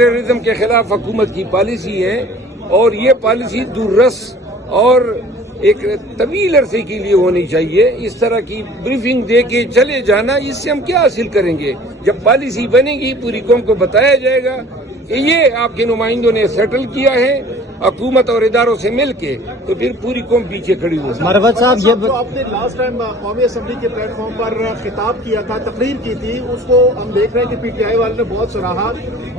Terrorism کے خلاف حکومت کی پالیسی ہے اور یہ پالیسی دوررس اور ایک طویل عرصے کے لیے ہونی چاہیے. اس طرح کی بریفنگ دے کے چلے جانا، اس سے ہم کیا حاصل کریں گے؟ جب پالیسی بنے گی پوری قوم کو بتایا جائے گا کہ یہ آپ کے نمائندوں نے سیٹل کیا ہے حکومت اور اداروں سے مل کے، تو پھر پوری قوم پیچھے کھڑی ہوگی. مروت صاحب، آپ نے لاسٹ ٹائم قومی اسمبلی کے پلیٹ فارم پر خطاب کیا تھا، تقریر کی تھی، اس کو ہم دیکھ رہے ہیں کہ پی ٹی آئی والے نے بہت سراہا.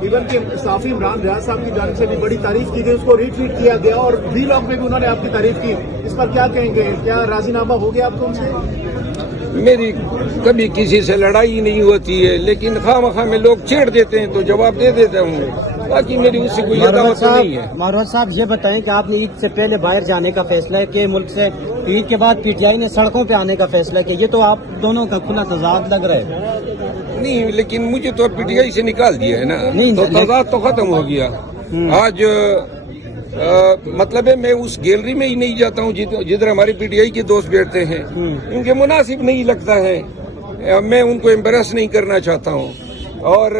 ایون کہ صحافی عمران ریاض صاحب کی جانب سے بھی بڑی تعریف کی گئی، اس کو ری ٹویٹ کیا گیا اور وی لاگ میں بھی انہوں نے آپ کی تعریف کی. اس پر کیا کہیں گے؟ کیا راضی نامہ ہو گیا آپ کو ان سے؟ میری کبھی کسی سے لڑائی نہیں ہوتی ہے، لیکن خواہ مخواہ میں لوگ چھیڑ دیتے ہیں تو جواب دے دیتا ہوں. باقی میری اس سے کوئی عداوت نہیں ہے. مروت صاحب یہ بتائیں کہ آپ نے عید سے پہلے باہر جانے کا فیصلہ کہ ملک سے، عید کے بعد پی ٹی آئی نے سڑکوں پہ آنے کا فیصلہ کیا، یہ تو آپ دونوں کا کھلا تضاد لگ رہا ہے. نہیں، لیکن مجھے تو پی ٹی آئی سے نکال دیا ہے نا، تو تضاد تو ختم ہو گیا. آج مطلب ہے میں اس گیلری میں ہی نہیں جاتا ہوں جدھر ہمارے پی ٹی آئی کے دوست بیٹھتے ہیں، کیونکہ مناسب نہیں لگتا ہے. میں ان کو امبریس نہیں کرنا چاہتا ہوں. اور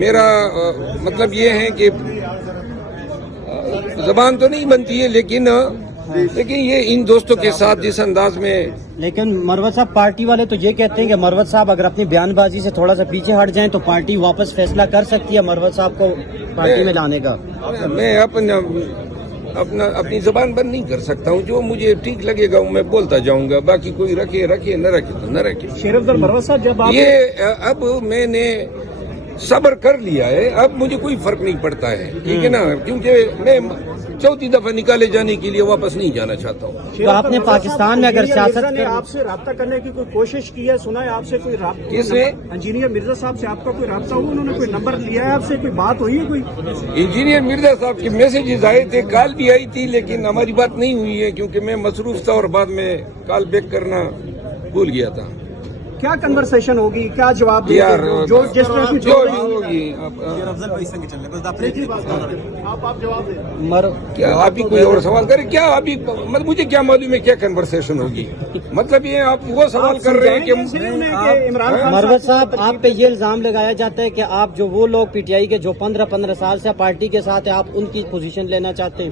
میرا مطلب یہ ہے کہ زبان تو نہیں بنتی ہے، لیکن یہ ان دوستوں کے ساتھ جس انداز میں. لیکن مروت صاحب، پارٹی والے تو یہ کہتے ہیں کہ مروت صاحب اگر اپنی بیان بازی سے تھوڑا سا پیچھے ہٹ جائیں تو پارٹی واپس فیصلہ کر سکتی ہے مروت صاحب کو پارٹی میں لانے کا. میں اپنی زبان بند نہیں کر سکتا ہوں. جو مجھے ٹھیک لگے گا میں بولتا جاؤں گا. باقی کوئی رکھے نہ رکھے تو نہ رکھے. شریف مروت صاحب، جب آپ یہ اب میں نے صبر کر لیا ہے، اب مجھے کوئی فرق نہیں پڑتا ہے، ٹھیک ہے نا، کیونکہ میں چوتھی دفعہ نکالے جانے کے لیے واپس نہیں جانا چاہتا ہوں. تو آپ نے پاکستان میں اگر سیاست نے آپ سے رابطہ کرنے کی کوئی کوشش کی ہے؟ سنا ہے آپ سے کوئی رابطہ؟ کس نے؟ انجینئر مرزا صاحب سے آپ کا کوئی رابطہ ہوا؟ انہوں نے کوئی نمبر لیا ہے آپ سے؟ کوئی بات ہوئی ہے کوئی؟ انجینئر مرزا صاحب کے میسیجز آئے تھے، کال بھی آئی تھی، لیکن ہماری بات نہیں ہوئی ہے کیونکہ میں مصروف تھا اور بعد میں کال بیک کرنا بھول گیا تھا. کیا کنورسیشن ہوگی؟ کیا جواب دیں یار گے؟ جو جس طرح کی جو ہوگی آپ جواب دیں. کیا ابھی کوئی اور سوال کرے؟ کیا ابھی مجھے کیا معلوم ہے کیا کنورسیشن ہوگی؟ مطلب یہ آپ وہ سوال کر رہے ہیں کہ مروت صاحب، آپ پہ یہ الزام لگایا جاتا ہے کہ آپ جو وہ لوگ پی ٹی آئی کے جو 15 سال سے پارٹی کے ساتھ ہیں، آپ ان کی پوزیشن لینا چاہتے ہیں.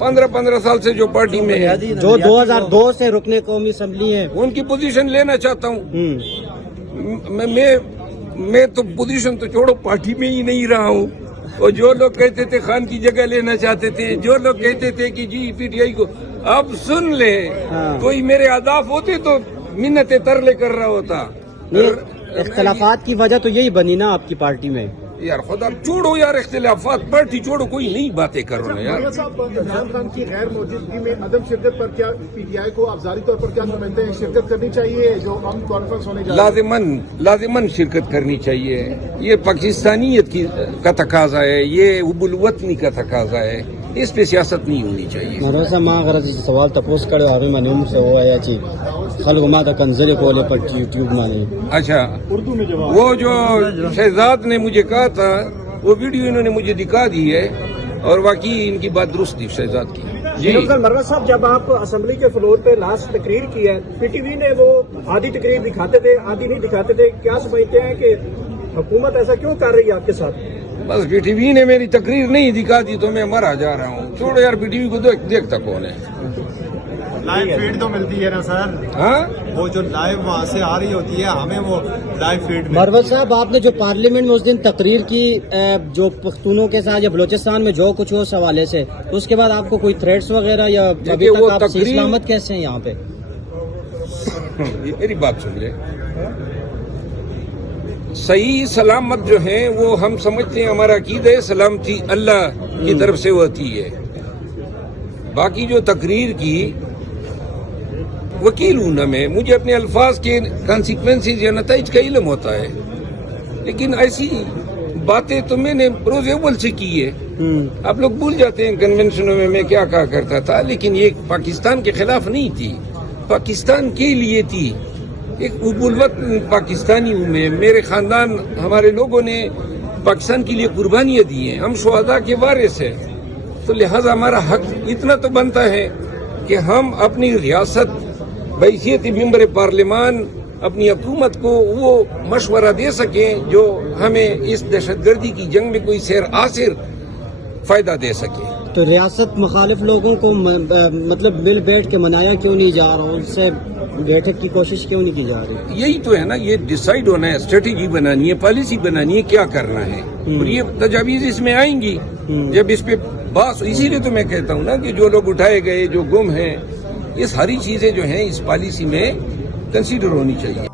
15 سال سے جو پارٹی میں ہے، جو 2002 سے رکن قومی اسمبلی ہیں، ان کی پوزیشن لینا چاہتا ہوں. میں تو پوزیشن تو چھوڑو، پارٹی میں ہی نہیں رہا ہوں. اور جو لوگ کہتے تھے خان کی جگہ لینا چاہتے تھے، جو لوگ کہتے تھے کہ جی پی ٹی آئی کو، اب سن لے، کوئی میرے اہداف ہوتے تو منتیں ترلے کر رہا ہوتا. اختلافات کی وجہ تو یہی بنی نا آپ کی پارٹی میں. یار خدا چھوڑو یار اختلافات، پارٹی چھوڑو، کوئی نئی باتیں کرو نا یار. صاحب، عمران خان کی غیر موجودگی میں عدم شرکت پر کیا پی ٹی آئی کو افزاری طور پر کیا سمجھتے ہیں؟ شرکت کرنی چاہیے جو ہم کانفرنس ہونے جا رہی ہے؟ لازماً شرکت کرنی چاہیے. یہ پاکستانیت کا تقاضا ہے، یہ حب الوطنی کا تقاضا ہے. اس پہ سیاست نہیں ہونی چاہیے. مروت ماں غرض سوال تپوس کرے آگے میں نیم سے ہوا یا چی خلق ما دا کنزل کولے پر یوٹیوب مانے. اچھا، اردو میں جواب. وہ جو شہزاد نے مجھے کہا تھا وہ ویڈیو انہوں نے مجھے دکھا دی ہے اور واقعی ان کی بات درست تھی شہزاد کی. جی مروت صاحب، جب آپ اسمبلی کے فلور پہ لاسٹ تقریر کی ہے، پی ٹی وی نے وہ آدھی تقریر دکھاتے تھے آدھی نہیں دکھاتے تھے، کیا سمجھتے ہیں کہ حکومت ایسا کیوں کر رہی ہے آپ کے ساتھ؟ بس پی ٹی وی نے میری تقریر نہیں دکھا دی تو میں مرا جا رہا ہوں. چھوڑو یار، پی ٹی وی کو دیکھتا کون ہے؟ لائیو فیڈ تو ملتی ہے نا سر، ہاں وہ جو لائیو وہاں سے آ رہی ہوتی ہے ہمیں وہ لائیو فیڈ. مروت صاحب، آپ نے جو پارلیمنٹ میں اس دن تقریر کی جو پختونوں کے ساتھ یا بلوچستان میں جو کچھ ہو اس حوالے سے، اس کے بعد آپ کو کوئی تھریٹس وغیرہ یا ابھی تک آپ صحیح سلامت کیسے ہیں یہاں پہ؟ میری بات سن لے. صحیح سلامت جو ہیں وہ ہم سمجھتے ہیں، ہمارا عقیدہ ہے سلامتی اللہ کی طرف سے ہوتی ہے. باقی جو تقریر کی، وکیل ہوں نا میں، مجھے اپنے الفاظ کے کانسیکوینسز یا نتائج کا علم ہوتا ہے، لیکن ایسی باتیں تو میں نے روز اول سے کی ہے. آپ لوگ بھول جاتے ہیں کنونشنوں میں کیا کہا کرتا تھا، لیکن یہ پاکستان کے خلاف نہیں تھی، پاکستان کے لیے تھی. ایک حب الوطن پاکستانی ہوں میں، میرے خاندان، ہمارے لوگوں نے پاکستان کے لیے قربانیاں دی ہیں، ہم شہداء کے وارث ہیں. تو لہذا ہمارا حق اتنا تو بنتا ہے کہ ہم اپنی ریاست بحیثیت ممبر پارلیمان اپنی حکومت کو وہ مشورہ دے سکیں جو ہمیں اس دہشت گردی کی جنگ میں کوئی سیر آثر فائدہ دے سکے. تو ریاست مخالف لوگوں کو مطلب مل بیٹھ کے منایا کیوں نہیں جا رہا, ان سے بیٹھک کی کوشش کیوں نہیں کی جا رہی؟ یہی تو ہے نا, یہ ڈیسائیڈ ہونا ہے, اسٹریٹجی بنانی ہے, پالیسی بنانی ہے, کیا کرنا ہے, اور یہ تجاویز اس میں آئیں گی جب اس پہ بات. اسی لیے تو میں کہتا ہوں نا کہ جو لوگ اٹھائے گئے, جو گم ہیں, یہ ساری چیزیں جو ہیں اس پالیسی میں کنسیڈر ہونی چاہیے.